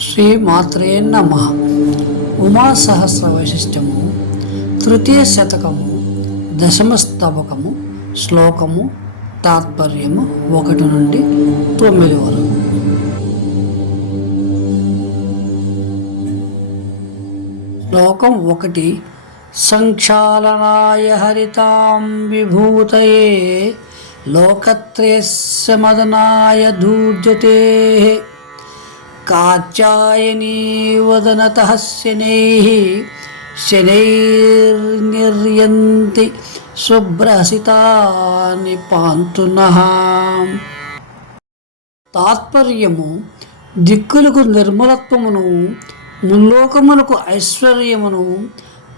శ్రీ మాత్రే నమ. ఉమా సహస్ర వైశిష్టము తృతీయ శతకము దశమస్తవకము శ్లోకము తాత్పర్యము ఒకటి నుండి తొమ్మిది వరకు. శ్లోకం ఒకటి సంక్షాళనాయ హరితాం విభూతయే లోకత్రయస్య మదనాయ ధూర్జతే కాచాయనీ వదనతః శనైः శనైర్నిర్యంతి శుభ్రసితాని పాంతునః తాత్పర్యము దిక్కులకు నిర్మలత్వమును ముల్లోకములకు ఐశ్వర్యమును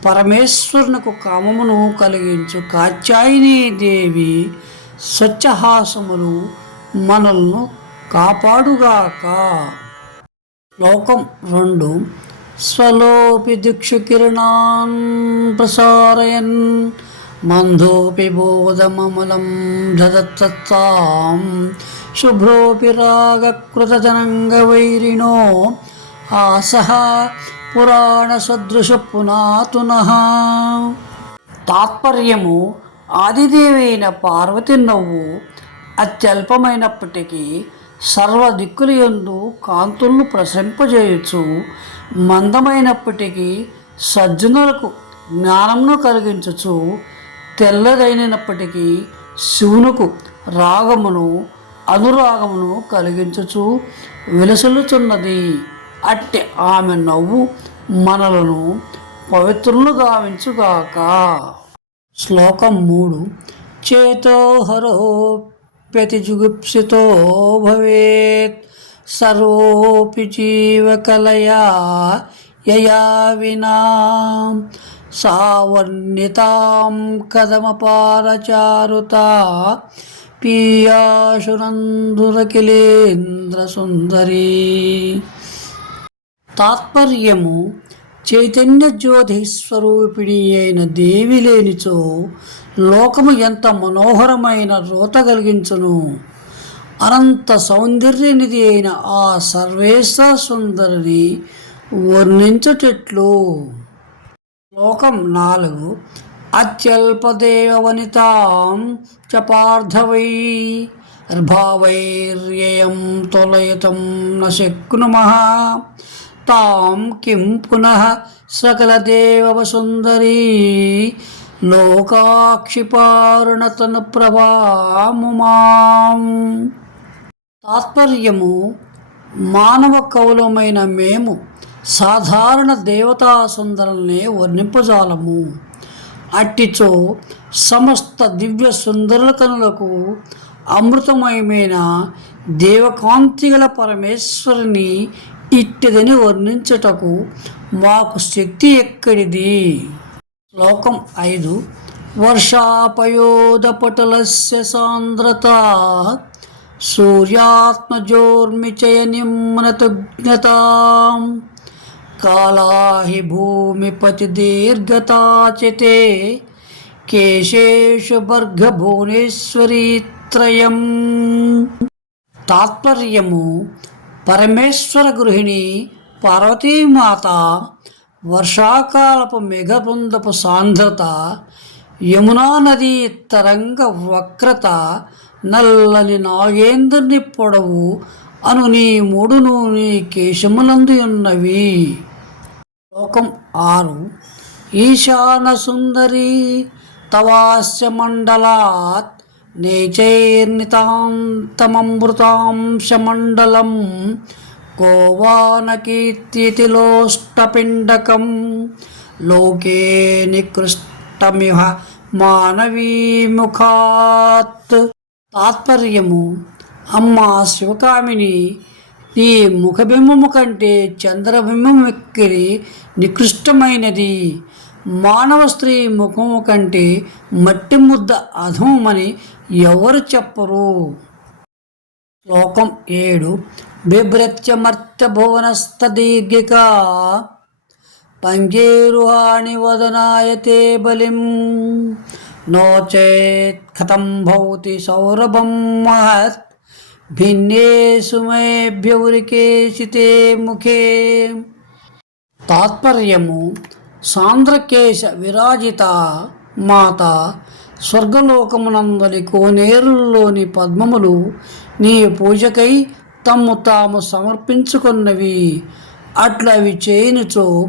పరమేశ్వరునకు కామమును కలిగించు కాచాయిని దేవి స్వచ్ఛహాసములు మనల్ని కాపాడుగాక. శ్లోకం రెండు. స్వలోపి దిక్షు కిరణాన్ ప్రసారయన్ మందోపి బోధమమలం దదత్తాం శుభ్రోపి రాగకృతజనంగవైరిణో ఆసహ పురాణ సదృశ పునాతునః. తాత్పర్యము ఆదిదేవైన పార్వతి నవ్వు అత్యల్పమైనప్పటికీ సర్వ దిక్కులయందు కాంతులను ప్రసరింపజేయచ్చు మందమైనప్పటికీ సజ్జనులకు జ్ఞానమును కలిగించచ్చు తెల్లదైనప్పటికీ శివునకు రాగమును అనురాగమును కలిగించచ్చు విలసిల్లుచున్నది. అట్టి ఆమె నవ్వు మనలను పవిత్రులు గావించుగాక. శ్లోకం మూడు. ప్రతిజుగుప్సితో భవేత్. సర్వోపి జీవకలయా యయా వినా. సావర్ణితాం కదమపారచారుత. పీయాశునందురకిలేంద్ర సుందరీ తాత్పర్యము చైతన్య జ్యోతి స్వరూపిణి అయిన దేవి లేనిచో లోకము ఎంత మనోహరమైన రోత కలిగించును. అనంత సౌందర్యనిధి అయిన ఆ సర్వేశ్వర సుందరిని వర్ణించటెట్లు. శ్లోకం నాలుగు. అత్యల్పదేవవనితాం చపార్థవై పార్థవై భావైర్యయం తొలయతం న శక్నుమః తాం కిం పునః సకలదేవసుందరీ. లోకాక్షిపారుణతను ప్రభాముమాం తాత్పర్యము మానవ కవులమైన మేము సాధారణ దేవతా సుందరులనే వర్ణింపజాలము. అట్టిచో సమస్త దివ్య సుందరుల కనులకు అమృతమయమైన దేవకాంతిగల పరమేశ్వరుని ఇట్టిదని వర్ణించుటకు మాకు శక్తి ఎక్కడిది? శ్లోకం ఐదు. వర్షాపయోదపటలస్య సాంద్రత సూర్యాత్మజోర్మిచయ నిమ్నతజ్ఞత కాళాహి భూమిపతి దీర్ఘతాచితే కేశేషు భర్గభువనేశ్వరీ త్రయం తాత్పర్యము పరమేశ్వర గృహిణి పార్వతీమాత వర్షాకాలపు మేఘబృందపు సాంద్రత యమునా నదీ తరంగ వక్రత నల్లని నాగేంద్రుని పొడవు అను నీ మూడును నీ కేశములందు ఉన్నవి. శ్లోకం ఆరు. ఈశాన సుందరి తవాస్య మండలాత్ నేచైర్నితాంతమమృతాంశమండలం కోవానకీర్తిలోష్టపిండకం లోకే నికృష్టమిహ మానవీముఖాత్. తాత్పర్యము అమ్మా శివకామిని నీ ముఖబింబము కంటే చంద్రబింబం ఎక్కిరి నికృష్టమైనది. మానవ స్త్రీ ముఖము కంటే మట్టి ముద్ద అధమని ఎవరు చెప్పరు? శ్లోకం ఏడు. బిభ్రత్యమర్త్య భువనస్తదీర్ఘిక పంజేరుహాణి వదనాయతే బలిం. నో చేత్ కథం భవతి సౌరభం మహత్. భిన్నేషు ముఖే. తాత్పర్యము సాంద్రకేశ విరాజిత మాత స్వర్గలోకమునందలి కోనేరుల్లోని పద్మములు నీ పూజకై తమ్ము తాము సమర్పించుకున్నవి. అట్లవి చేయునుచో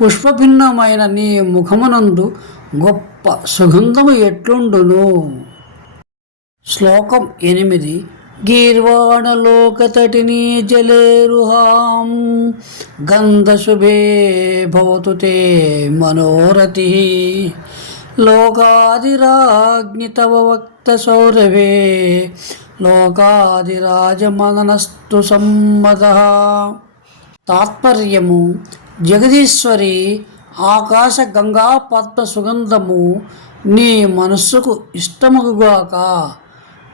పుష్పభిన్నమైన నీ ముఖమునందు గొప్ప సుగంధము ఎట్లుండును? శ్లోకం ఎనిమిది. గీర్వాణలోకతటిని జలేరుహాం. గంధశుభే భవతు తే మనోరతి లోకాదిరాజ్ఞి తవ వక్త సౌరభే లోకాదిరాజమననస్తు సమ్మద. తాత్పర్యము జగదీశ్వరి ఆకాశ గంగా పద్మ సుగంధము నీ మనస్సుకు ఇష్టముగాక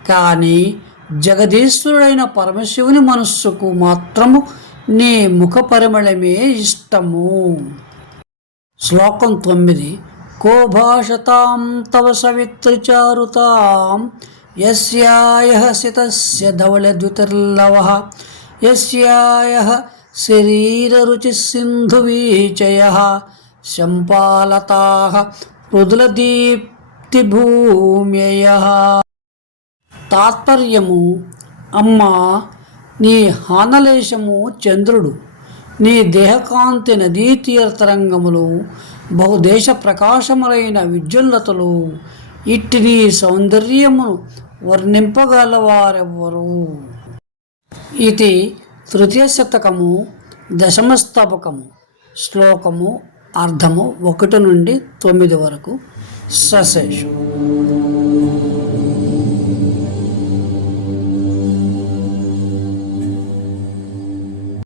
కానీ జగదీశ్వరుడైన పరమశివుని మనస్సుకు మాత్రము నీ ముఖ పరిమళమే ఇష్టము. శ్లోకం తొమ్మిది. కోభాషతాం తవ సవిత్రిచారుతాం. యస్యాయ సితస్య ధవళద్యుతిర్లవ. యస్యాయ శరీరరుచి సింధువీచయ. శంపాలతా మృదులదీప్తిభూమ్యయ తాత్పర్యము. అమ్మా నీ హానలేశము చంద్రుడు. నీ దేహకాంతి నదీ తీర్థరంగములు బహుదేశ ప్రకాశములైన విద్యుల్లతలు ఇట్టి నీ సౌందర్యమును వర్ణింపగలవారెవ్వరు? ఇది తృతీయ శతకము దశమస్తబకము శ్లోకము అర్థము ఒకటి నుండి తొమ్మిది వరకు సశేషం.